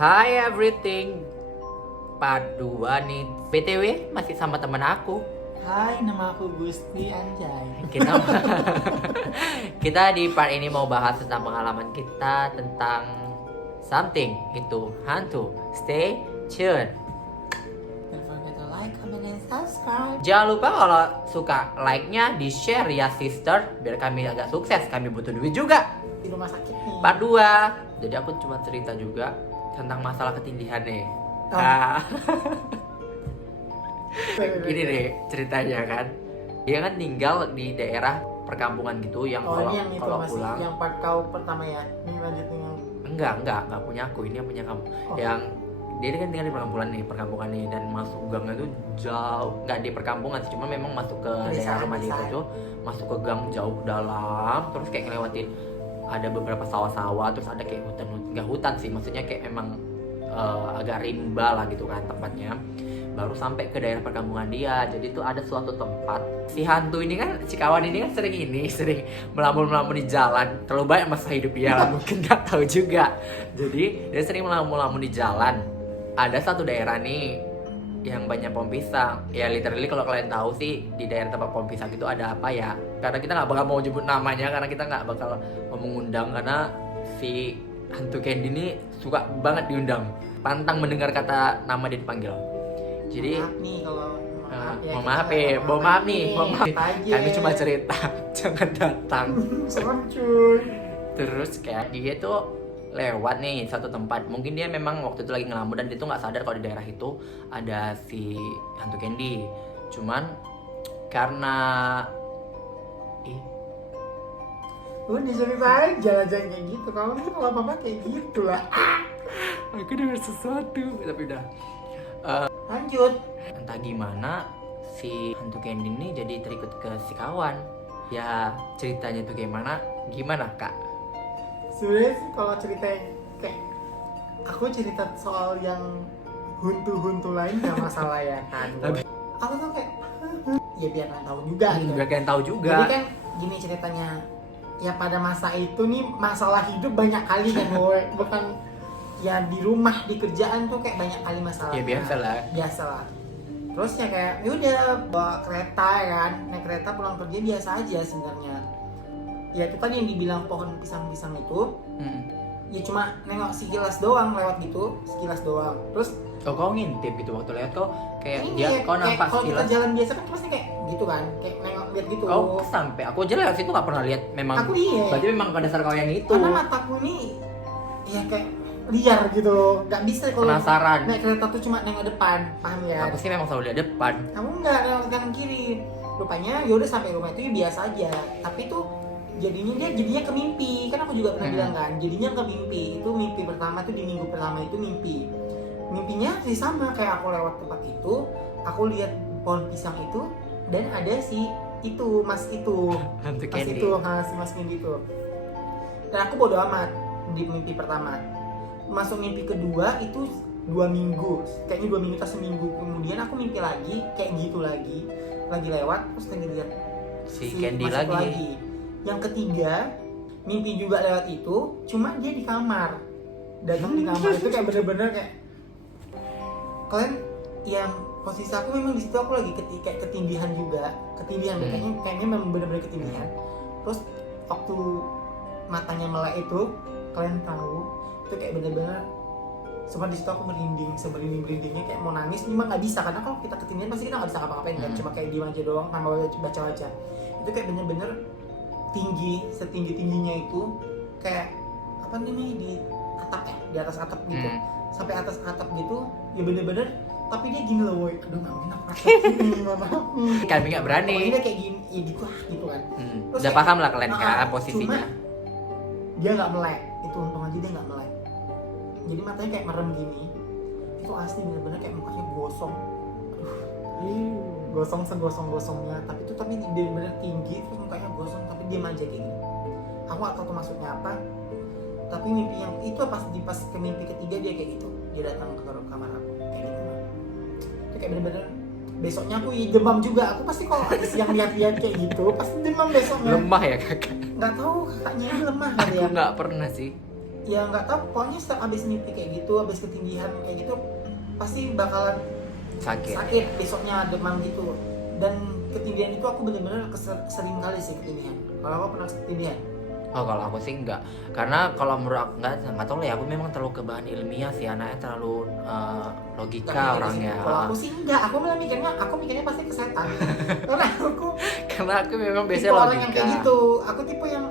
Hai everything, part 2 nih. BTW masih sama temen aku. Hai, nama aku Gusti Anjay. Kita kita di part ini mau bahas tentang pengalaman kita tentang something itu hantu. Stay tuned. Don't forget to like, comment, and subscribe. Jangan lupa kalau suka like-nya di share ya sister, biar kami agak sukses. Kami butuh duit juga. Di rumah sakit nih. Part 2. Jadi aku cuma cerita juga tentang masalah ketindihan nih. Nah. Gini deh ceritanya kan. Dia kan tinggal di daerah perkampungan gitu yang Oh, ini yang itu kalau masih pulang yang part kau pertama ya. Ini lanjutin yang enggak punya aku, ini yang punya kamu. Oh. Yang dia kan tinggal di perkampungan nih dan masuk gangnya tuh jauh, nggak di perkampungan sih, cuma memang masuk ke daerah rumah dia itu, masuk ke gang jauh dalam, terus kayak ngelewatin ada beberapa sawah-sawah, terus ada kayak nggak hutan sih, maksudnya kayak memang agak rimba lah gitu kan tempatnya. Baru sampai ke daerah perkampungan dia. Jadi tuh ada suatu tempat, si hantu ini kan, si kawan ini kan sering melamun-melamun di jalan. Terlalu banyak masa hidup dia lah, mungkin nggak tahu juga. Jadi dia sering melamun-melamun di jalan. Ada satu daerah nih yang banyak pohon pisang. Ya literally kalau kalian tahu sih di daerah tempat pohon pisang itu ada apa ya? Karena kita nggak bakal mau nyebut namanya, karena kita nggak bakal mau mengundang, karena si hantu Candy ini suka banget diundang, pantang mendengar kata nama dia dipanggil. Jadi maaf nih kalau mohon maaf nih, mohon maaf. aja. Kami cuma cerita, jangan datang. Serem cuy. Terus kayak dia tuh lewat nih satu tempat, mungkin dia memang waktu itu lagi ngelamun dan dia tuh nggak sadar kalau di daerah itu ada si hantu Candy. Cuman karena Lu diceritain jalan-jalan kayak gitu. Kamu tuh kalau apa-apa kayak gitu lah. aku dengar sesuatu, tapi udah Lanjut. entah gimana si hantu Candy ini jadi terikut ke si kawan. Ya ceritanya tuh gimana kak? Sebenarnya sih kalau ceritain kayak aku cerita soal yang huntu-huntu lain gak masalah ya kan. Aku tuh kayak ya biar kalian tahu juga gitu. Biar kalian tahu juga. Jadi kan gini ceritanya, ya pada masa itu nih masalah hidup banyak kali kan boy. Bukan ya di rumah, di kerjaan tuh kayak banyak kali masalah. Ya biasa lah. Terus ya kayak yaudah bawa kereta ya kan, naik kereta pulang kerja biasa aja sebenarnya. Ya itu tadi yang dibilang pohon pisang-pisang itu, ya cuma nengok sekilas doang lewat gitu, sekilas doang. Terus kau ngintip gitu waktu lewat, kau kayak ini dia ya, kau nampak kalau kita sekilas. jalan biasa kan pasti kayak gitu kan, kayak nengok lihat gitu. Kau sampai aku aja lewat situ nggak pernah lihat, memang. Aku lihat. Berarti memang pada dasar kau yang itu. Karena mataku ini ya kayak liar gitu, nggak bisa kalau Penasaran. naik kereta tuh cuma nengok depan, paham ya? Aku sih memang selalu lihat depan. Kamu nggak nengok kanan kiri. Rupanya yaudah sampai rumah itu ya biasa aja, tapi tuh jadinya ke mimpi. Kan aku juga pernah bilang kan, jadinya ke mimpi. Itu mimpi pertama tuh, di minggu pertama itu mimpinya sih sama kayak aku lewat tempat itu, aku lihat pohon pisang itu dan ada si itu mas itu Hantu mas Candy. itu si mas Candy itu. Dan aku bodo amat di mimpi pertama. Masuk mimpi kedua itu 2 minggu, kayaknya 2 minggu atau seminggu kemudian aku mimpi lagi kayak gitu lagi lewat, terus lagi lihat Si Candy masuk lagi. Yang ketiga mimpi juga lewat itu, cuma dia di kamar, datang di kamar itu kayak bener-bener kayak kalian yang posisi aku memang di situ aku lagi kayak ketindihan kayaknya memang bener-bener ketindihan. Terus waktu matanya melek itu kalian tahu itu kayak bener-bener sempat di situ aku merinding-merindingnya kayak mau nangis, cuma nggak bisa karena kalau kita ketindihan pasti kita nggak bisa ngapa-ngapain kan, cuma kayak diem aja doang sama baca-baca. Itu kayak bener-bener setinggi-tingginya itu kayak apa namanya di atap ya, di atas atap gitu, sampai atas atap gitu ya bener-bener. Tapi dia gini loh woy, aduh nggak mungkin aku praktek gini, maaf nih. Kami nggak berani. Pokoknya dia kayak gini, ya gitu kan. Terus Udah kayak, paham lah kalian kan posisinya. Cuma dia nggak melek, itu untung aja dia nggak melek. Jadi matanya kayak merem gini. Itu asli bener-bener kayak mukanya gosong. Gosong segosong-gosongnya. Tapi dia bener-bener tinggi, terus mukanya gosong, tapi diam aja kayak gini. Aku nggak tahu tuh maksudnya apa. Tapi mimpi yang itu pas ke mimpi ketiga dia kayak gitu. Dia datang ke kamar aku kayak gitu. Itu kayak bener-bener besoknya aku demam juga. Aku pasti kalau ada siang lihat-lihat kayak gitu pasti demam besoknya. Lemah ya kakak? Nggak tahu kakaknya ini lemah kali ya. Aku nggak pernah sih. ya nggak tahu, pokoknya setiap habis mimpi kayak gitu, habis ketindihan kayak gitu pasti bakalan sakit besoknya, demam gitu. Dan ketindihan itu aku bener-bener sering kali sih ketindihan. Kalau aku pernah ketindihan? Oh kalau aku sih enggak, karena kalau menurut aku nggak tahu lah ya, aku memang terlalu ke bahan ilmiah sih, anaknya terlalu logika orangnya. Kalau aku sih enggak, aku malah mikirnya pasti ke setan. Karena aku memang tipe biasanya orang logika. yang kayak gitu, aku tipe yang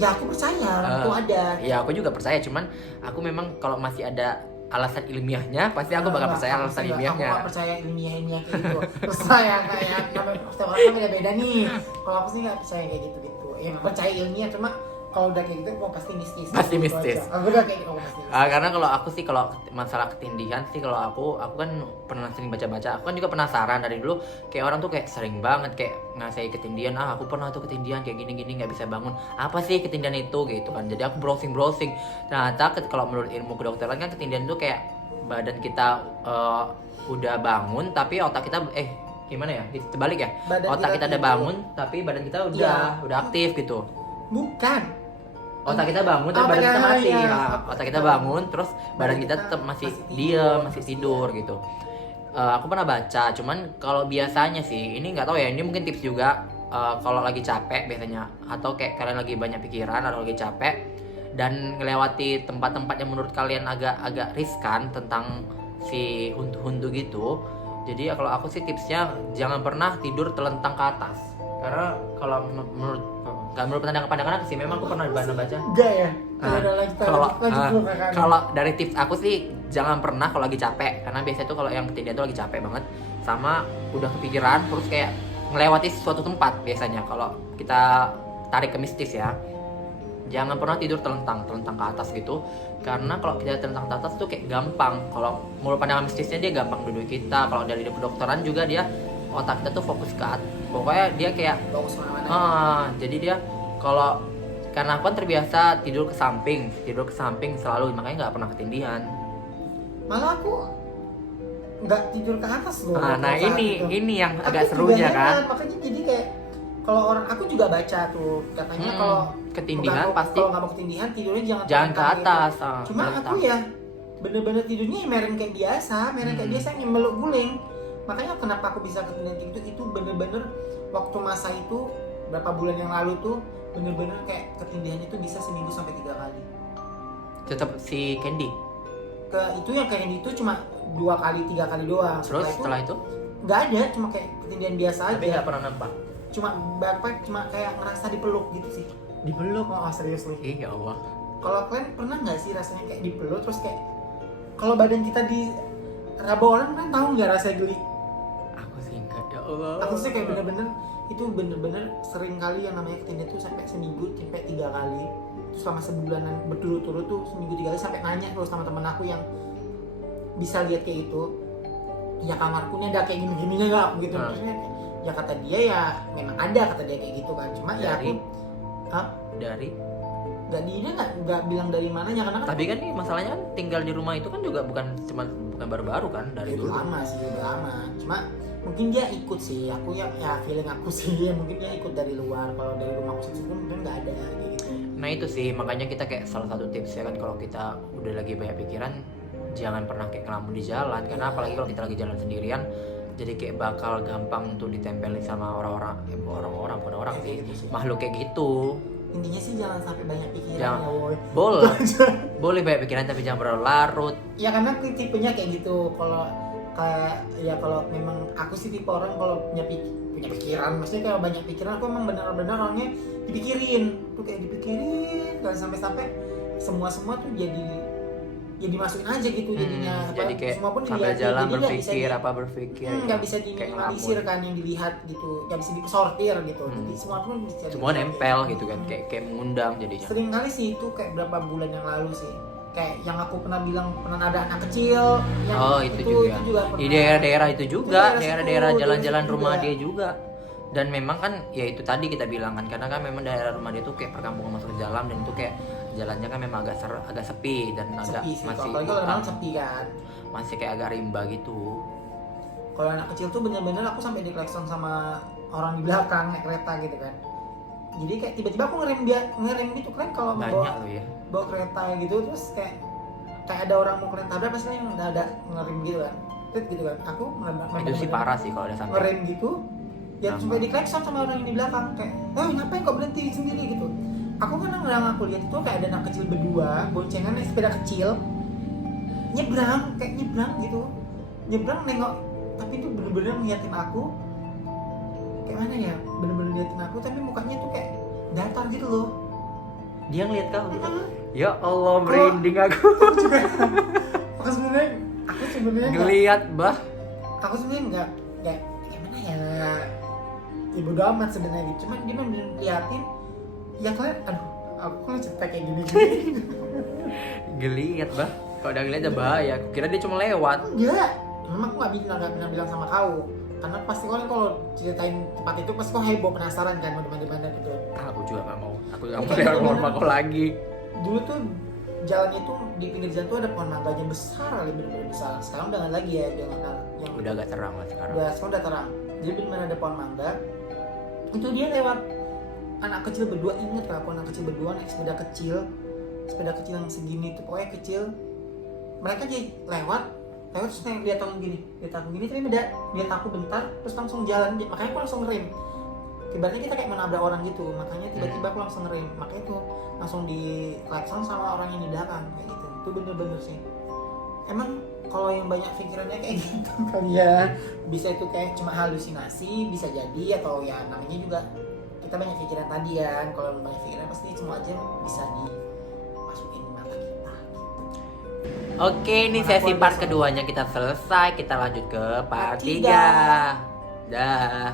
ya aku percaya orang itu ada. Ya aku juga percaya, cuman aku memang kalau masih ada alasan ilmiahnya pasti aku bakal percaya alasan ilmiahnya. Aku gak percaya ilmiahnya kayak gitu. Percaya kayak setiap orang kan beda-beda nih. Kalau aku sih nggak percaya kayak gitu. Ya percaya ilmiah, cuma kalau udah kayak gitu kok pasti mistis. Pasti mistis. Aku udah kayak gitu pasti. Karena kalau aku sih, kalau masalah ketindihan sih, kalau aku kan pernah sering baca-baca, aku kan juga penasaran dari dulu, kayak orang tuh kayak sering banget kayak ngasih ketindihan, aku pernah tuh ketindihan kayak gini-gini nggak bisa bangun, apa sih ketindihan itu gitu kan. Jadi aku browsing, ternyata kalau menurut ilmu kedokteran kan ketindihan itu kayak badan kita udah bangun tapi otak kita gimana ya, terbalik ya, otak kita udah bangun tapi badan kita udah aktif gitu. Bukan, otak kita bangun tapi badan kita mati. Otak kita bangun terus badan kita tetap masih diam, masih tidur gitu. Aku pernah baca, cuman kalau biasanya sih ini nggak tahu ya, ini mungkin tips juga, kalau lagi capek biasanya, atau kayak kalian lagi banyak pikiran atau lagi capek dan ngelewati tempat-tempat yang menurut kalian agak riskan tentang si huntu-huntu gitu. Jadi kalau aku sih tipsnya jangan pernah tidur telentang ke atas, karena kalau menurut pandangan aku sih, memang aku pernah baca. Enggak ya. Kalau dari tips aku sih jangan pernah kalau lagi capek, karena biasanya tuh kalau yang ketindihan tuh lagi capek banget sama udah kepikiran terus kayak melewati suatu tempat. Biasanya kalau kita tarik ke mistis ya, jangan pernah tidur telentang ke atas gitu, karena kalau kita telentang ke atas tuh kayak gampang, kalau menurut pandangan mistisnya dia gampang duduk kita. Kalau dari kedokteran juga dia otak kita tuh fokus ke atas, pokoknya dia kayak fokus mana-mana. Jadi dia kalau, karena aku kan terbiasa tidur ke samping selalu, makanya nggak pernah ketindihan. Malah aku nggak tidur ke atas loh. Nah ini yang agak serunya kan. Makanya jadi kayak kalau orang, aku juga baca tuh katanya kalau ketindihan pasti, kalau nggak mau ketindihan tidurnya jangan ke atas. Gitu. Cuma aku ya bener-bener tidurnya mereng kayak biasa, yang meluk guling. Makanya kenapa aku bisa ketindihan itu bener-bener waktu masa itu berapa bulan yang lalu tuh bener-bener kayak ketindihan itu bisa seminggu sampai 3 kali. Tetap si Candy Itu yang kayak itu cuma 2 kali 3 kali doang. Terus setelah itu nggak ada, cuma kayak ketindihan biasa aja. Tapi nggak pernah nampak. Cuma kayak ngerasa dipeluk gitu sih. Dipeluk? Oh serius nih. Ya Allah. Kalau kalian pernah nggak sih rasanya kayak dipeluk terus kayak kalau badan kita di raba orang kan, tahu nggak rasa geli? Aku sih nggak, ya Allah. Aku sih kayak bener-bener sering kali yang namanya ketindihan tuh sampai seminggu sampai 3 kali. Terus selama sebulanan berturut-turut tuh seminggu 3 kali, sampai nanya terus sama temen aku yang bisa lihat kayak itu. Ya kamarku ini ada kayak gini-gininya nggak gitu. Terusnya ya kata dia ya memang ada, kata dia kayak gitu kan. Cuma ya aku dari nggak bilang dari mananya, karena kan tapi kan nih masalahnya kan tinggal di rumah itu kan juga bukan baru-baru kan, dari dulu. Lama sih, udah lama. Cuma mungkin dia ikut sih, aku ya feeling aku sih mungkin dia ikut dari luar. Kalau dari rumahku sendiri mungkin nggak ada gitu. Nah itu sih makanya kita kayak salah satu tips ya kan, kalau kita udah lagi banyak pikiran jangan pernah kayak ngelamun di jalan, karena apalagi kalau kita lagi jalan sendirian jadi kayak bakal gampang untuk ditempelin sama orang-orang bukan orang sih, makhluk kayak gitu. Intinya sih jangan sampai banyak pikiran ya woy. Boleh banyak pikiran tapi jangan berlarut. Ya karena aku tipenya kayak gitu. Kalau memang aku sih tipe orang kalau punya pikiran, maksudnya kalau banyak pikiran aku emang benar-benar orangnya dipikirin dan sampai semua tuh jadi dimasukin aja gitu jadinya. Jadi kayak semua pun sambil dilihat, jalan jadi berpikir nggak bisa diminimalisir kan yang dilihat gitu, nggak bisa disortir gitu. Jadi semua pun bisa semua nempel gitu kan, kayak mengundang jadinya. Sering kali sih itu kayak berapa bulan yang lalu sih, kayak yang aku pernah bilang pernah ada anak kecil yang itu juga di daerah-daerah itu juga, daerah jalan-jalan rumah dia juga. Dan memang kan ya itu tadi kita bilang kan, karena kan memang daerah rumah dia tuh kayak perkampungan masuk ke dalam, dan itu kayak jalannya kan memang agak sepi dan agak masih sepi kan, masih kayak agak rimba gitu. Kalau anak kecil tuh bener-bener aku sampai diklakson sama orang di belakang naik kereta gitu kan, Jadi kayak tiba-tiba aku ngerem gitu kan kalau Banyak bawa loh ya. kereta gitu, terus kayak ada orang mau kena tabrak pasti yang ada ngerem gitu kan. Terus gitu kan. Aku Itu sih parah sih kalau udah sampai. ngerem gitu. Ya Sama. sampai diklakson sama orang yang di belakang kayak, ngapain kok berhenti sendiri gitu. Aku kan yang aku lihat itu kayak ada anak kecil berdua boncengan naik sepeda kecil nyebrang gitu, nyebrang nengok, tapi itu bener-bener ngeliatin aku kayak mana ya, bener-bener ngeliatin aku tapi mukanya tuh kayak datar gitu loh. Dia ngeliat kamu. Mm-mm. Ya Allah, merinding aku. Aku sebenarnya nggak- Ngeliat bah. aku sebenarnya nggak gimana ya, ibu bodo amat sebenarnya gitu, cuman dia bener liatin ya kalian, aduh aku kan cerita kayak gini. Ngeliat bah. Kalau udah ngeliat udah bahaya. Aku kira dia cuma lewat. Enggak, memang aku nggak pernah bilang sama kau, karena pasti kau kalau ceritain tempat itu pasti kau heboh penasaran kan mau di mana gitu. Aku juga nggak mau. Aku nggak Ya, mau kayak lewat gitu, rumah kau lagi. Dulu tuh jalan itu di pinggir jalan tuh ada pohon mangganya besar kali, bener-bener besar. Sekarang udah nggak lagi ya, jangan yang Udah agak terang lah sekarang. sekarang udah terang. Jadi bener-bener ada pohon mangga. Itu dia lewat, anak kecil berdua, inget lah, aku anak kecil berdua naik sepeda kecil yang segini tuh, pokoknya kecil. Mereka jadi lewat terus lihat aku gini, tapi lihat aku bentar, terus langsung jalan. Makanya aku langsung ngerem. Ibaratnya kita kayak menabrak orang gitu, makanya tiba-tiba aku langsung ngerem. Makanya tuh langsung di klakson sama orang yang di belakang kayak gitu. Itu bener-bener sih. Emang kalau yang banyak pikirannya kayak gitu kali ya, bisa itu kayak cuma halusinasi, bisa jadi, atau ya namanya juga kita banyak pikiran tadi ya. Kalau banyak pikiran pasti semua aja bisa dimasukin mata kita. Oke, ini Mana sesi pun part besok. keduanya kita selesai. Kita lanjut ke part Part tiga. 3. Dah.